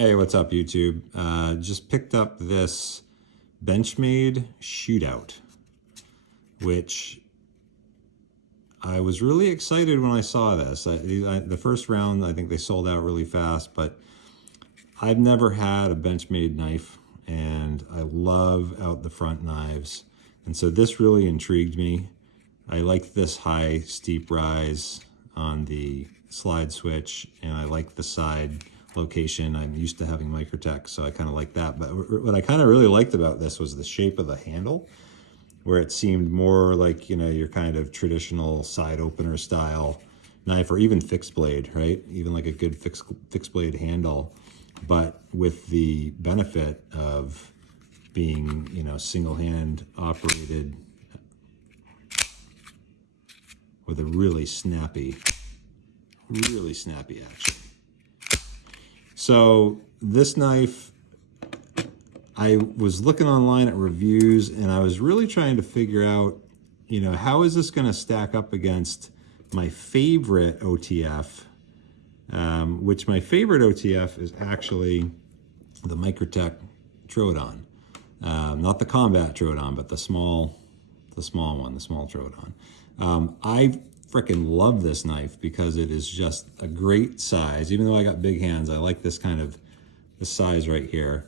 Hey, what's up, YouTube? Just picked up this Benchmade Shootout, which I was really excited when I saw this. The first round, I think they sold out really fast, but I've never had a Benchmade knife, and I love out the front knives. And so this really intrigued me. I like this high, steep rise on the slide switch, and I like the side location. I'm used to having Microtech, so I kind of like that. But what I kind of really liked about this was the shape of the handle, where it seemed more like, you know, your kind of traditional side opener style knife, or even fixed blade, right? Even like a good fixed blade handle, but with the benefit of being, you know, single hand operated with a really snappy action. So this knife, I was looking online at reviews, and I was really trying to figure out, you know, how is this going to stack up against my favorite OTF, which my favorite OTF is actually the Microtech Troodon. Not the combat Troodon, but the small one, the small Troodon. I freaking love this knife because it is just a great size. Even though I got big hands, I like this kind of, this size right here.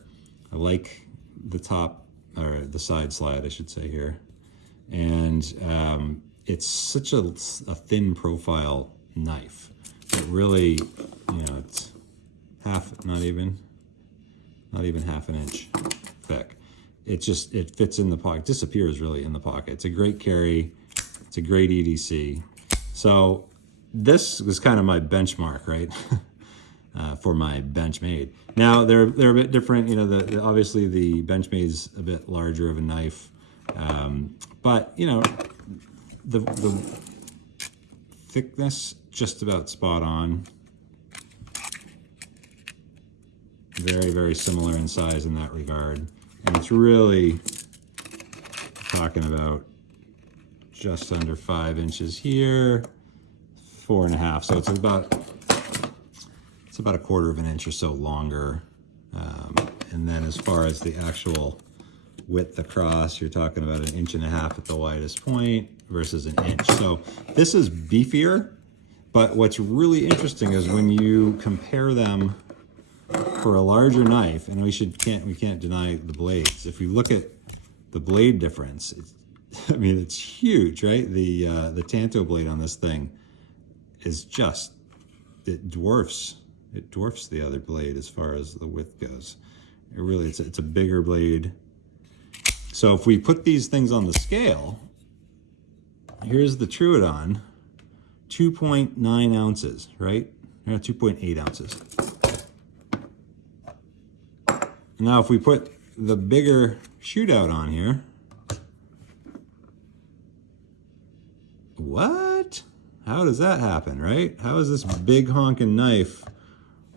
I like the top, or the side slide, I should say here. And it's such a thin profile knife. It really, you know, it's not even half an inch thick. It fits in the pocket, disappears really in the pocket. It's a great carry. It's a great EDC. So this was kind of my benchmark, right? For my Benchmade. Now they're a bit different. You know, obviously the Benchmade's a bit larger of a knife, but you know, the thickness just about spot on. Very similar in size in that regard, and it's really talking about just under 5 inches here, 4.5. So it's about a quarter of an inch or so longer. And then as far as the actual width across, you're talking about 1.5 inches at the widest point versus 1 inch. So this is beefier, but what's really interesting is when you compare them for a larger knife, and we can't deny the blades. If we look at the blade difference, I mean, it's huge, right? The Tanto blade on this thing is just, it dwarfs the other blade as far as the width goes. It really, it's a bigger blade. So if we put these things on the scale, here's the Troodon, 2.9 ounces, right? 2.8 ounces. Now if we put the bigger Shootout on here, what? How does that happen, right? How is this big honking knife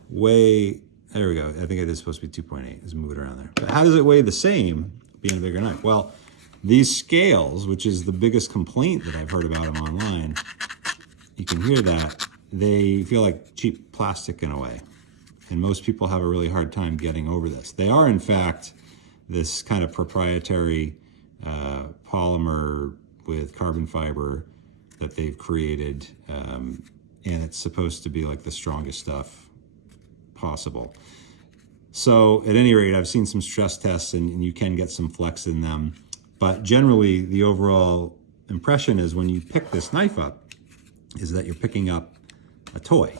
weigh, there we go, I think it is supposed to be 2.8, let's move it around there. But how does it weigh the same being a bigger knife? Well, these scales, which is the biggest complaint that I've heard about them online, you can hear that, they feel like cheap plastic in a way. And most people have a really hard time getting over this. They are, in fact, this kind of proprietary polymer with carbon fiber that they've created, and it's supposed to be like the strongest stuff possible. So at any rate, I've seen some stress tests, and you can get some flex in them, but generally the overall impression is when you pick this knife up is that you're picking up a toy,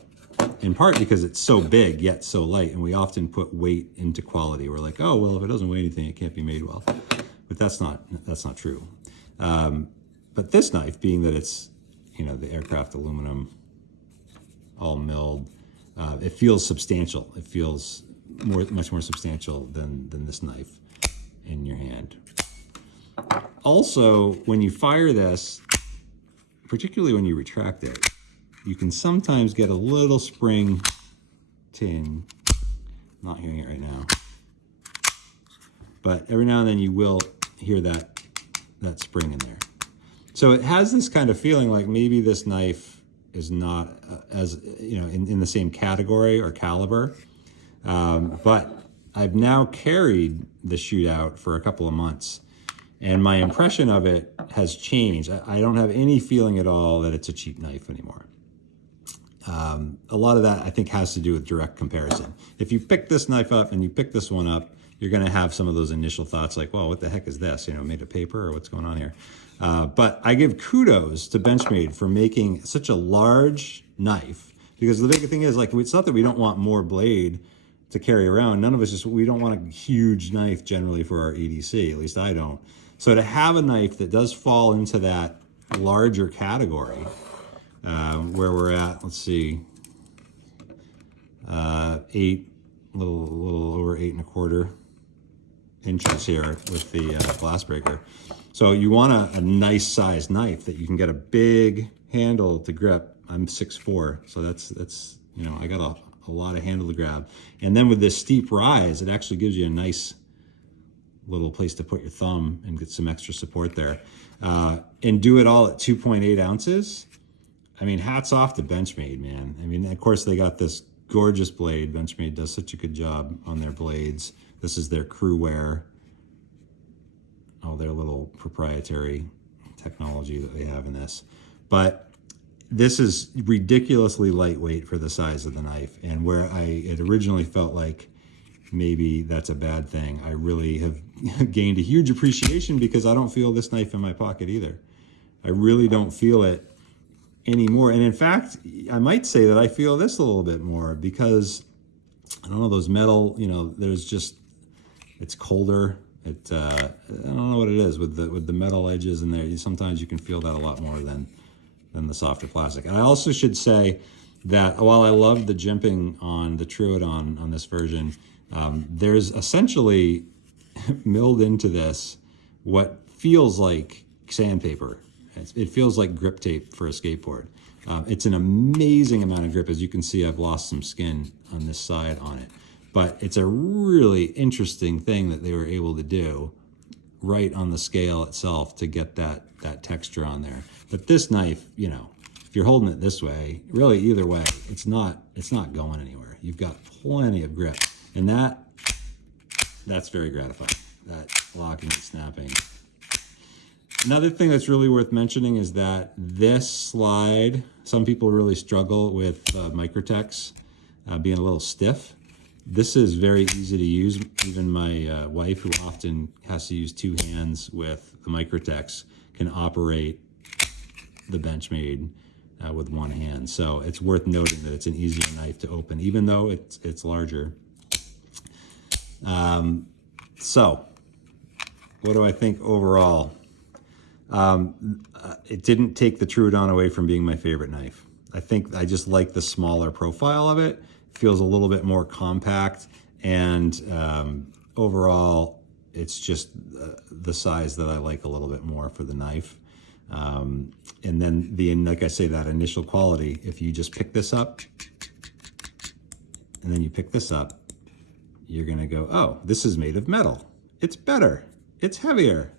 in part because it's so big yet so light, and we often put weight into quality. We're like, oh well, if it doesn't weigh anything, it can't be made well, but that's not true. But this knife, being that it's, you know, the aircraft aluminum, all milled, it feels substantial. It feels much more substantial than this knife in your hand. Also, when you fire this, particularly when you retract it, you can sometimes get a little spring ting. I'm not hearing it right now, but every now and then you will hear that spring in there. So it has this kind of feeling like maybe this knife is not as, you know, in the same category or caliber But I've now carried the Shootout for a couple of months, and my impression of it has changed. I don't have any feeling at all that it's a cheap knife anymore. A lot of that, I think, has to do with direct comparison. If you pick this knife up and you pick this one up, you're going to have some of those initial thoughts like, well, what the heck is this? You know, made of paper, or what's going on here? But I give kudos to Benchmade for making such a large knife, because the big thing is, like, it's not that we don't want more blade to carry around. None of us just, we don't want a huge knife generally for our EDC, at least I don't. So to have a knife that does fall into that larger category, where we're at, let's see, a little over 8¼ inches here with the glass breaker. So you want a nice size knife that you can get a big handle to grip. I'm 6'4", so that's you know, I got a lot of handle to grab. And then with this steep rise, it actually gives you a nice little place to put your thumb and get some extra support there. And do it all at 2.8 ounces. I mean, hats off to Benchmade, man. I mean, of course, they got this gorgeous blade. Benchmade does such a good job on their blades. This is their crew wear. Oh, their little proprietary technology that they have in this. But this is ridiculously lightweight for the size of the knife. And where it originally felt like maybe that's a bad thing, I really have gained a huge appreciation, because I don't feel this knife in my pocket either. I really don't feel it anymore. And in fact, I might say that I feel this a little bit more, because I don't know, those metal, you know, there's just, it's colder. I don't know what it is with the metal edges in there. Sometimes you can feel that a lot more than the softer plastic. And I also should say that while I love the jimping on the Troodon on this version, there's essentially milled into this what feels like sandpaper. It feels like grip tape for a skateboard. It's an amazing amount of grip. As you can see, I've lost some skin on this side on it. But it's a really interesting thing that they were able to do right on the scale itself to get that texture on there. But this knife, you know, if you're holding it this way, really either way, it's not going anywhere. You've got plenty of grip. And that's very gratifying, that locking and snapping. Another thing that's really worth mentioning is that this slide, some people really struggle with Microtechs being a little stiff. This is very easy to use. Even my wife, who often has to use 2 hands with the Microtechs, can operate the Benchmade with 1 hand. So it's worth noting that it's an easier knife to open, even though it's larger. So what do I think overall? It didn't take the Troodon away from being my favorite knife. I think I just like the smaller profile of it. It feels a little bit more compact, and overall, it's just the size that I like a little bit more for the knife. And then like I say, that initial quality, if you just pick this up and then you pick this up, you're gonna go, oh, this is made of metal. It's better, it's heavier.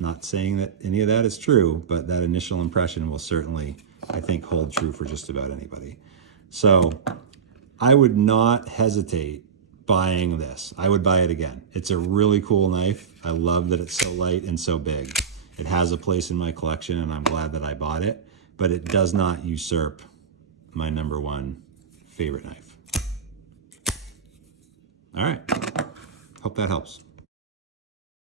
Not saying that any of that is true, but that initial impression will certainly, I think, hold true for just about anybody. So I would not hesitate buying this. I would buy it again. It's a really cool knife. I love that it's so light and so big. It has a place in my collection, and I'm glad that I bought it, but it does not usurp my #1 favorite knife. All right, hope that helps.